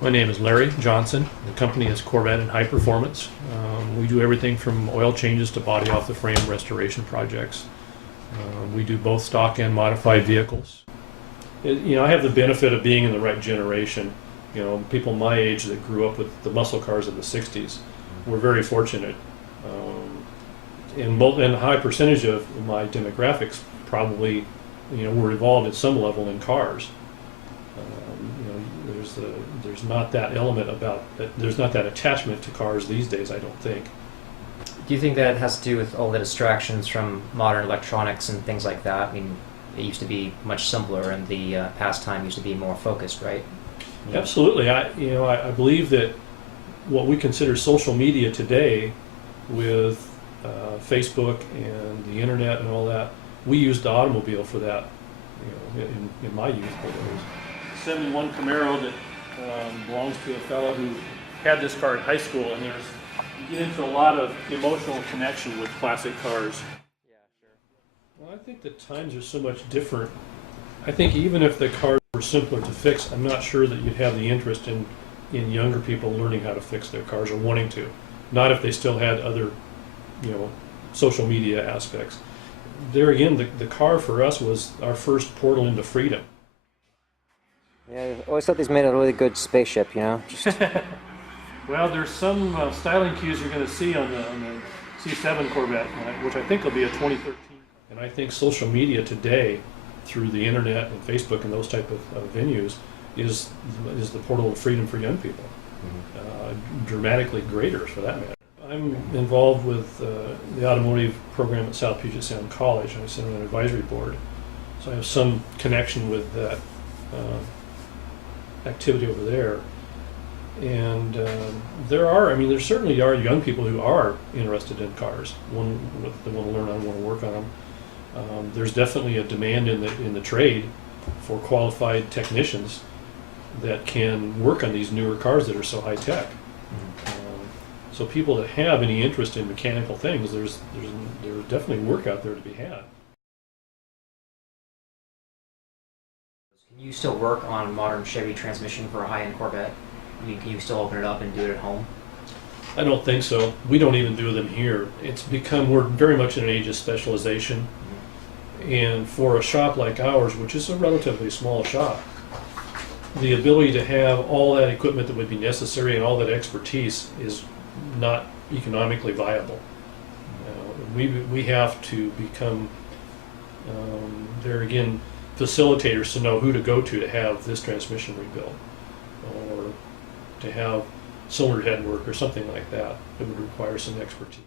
My name is Larry Johnson. The company is Corvette and High Performance. We do everything from oil changes to body off the frame restoration projects. We do both stock and modified vehicles. I have the benefit of being in the right generation. People my age that grew up with the muscle cars of the 60s. We're very fortunate. And a high percentage of my demographics probably, were involved at some level in cars. There's not that element about that. There's not that attachment to cars these days, I don't think. Do you think that has to do with all the distractions from modern electronics and things like that? I mean, it used to be much simpler, and the pastime used to be more focused, right? Absolutely. I believe that what we consider social media today, with Facebook and the internet and all that, we used the automobile for that. In my youth, there was 71 Camaro that belongs to a fellow who had this car in high school, and you get into a lot of emotional connection with classic cars. Yeah, sure. Well, I think the times are so much different. I think even if the cars were simpler to fix, I'm not sure that you'd have the interest in younger people learning how to fix their cars or wanting to. Not if they still had other, social media aspects. There again, the car for us was our first portal into freedom. Yeah, I always thought these made a really good spaceship, Just Well, there's some styling cues you're going to see on the C7 Corvette, which I think will be a 2013. And I think social media today, through the internet and Facebook and those type of venues, is the portal of freedom for young people. Dramatically greater, for that matter. I'm involved with the automotive program at South Puget Sound College, and I sit on an advisory board. So I have some connection with that activity over there. And there certainly are young people who are interested in cars. They want to learn on, want to work on them. There's definitely a demand in the trade for qualified technicians that can work on these newer cars that are so high tech. So people that have any interest in mechanical things, there's definitely work out there to be had. Can you still work on modern Chevy transmission for a high-end Corvette? I mean, can you still open it up and do it at home? I don't think so. We don't even do them here. We're very much in an age of specialization. And for a shop like ours, which is a relatively small shop, the ability to have all that equipment that would be necessary and all that expertise is not economically viable. We have to become, there again, facilitators to know who to go to have this transmission rebuilt, or to have cylinder head work or something like that. It would require some expertise.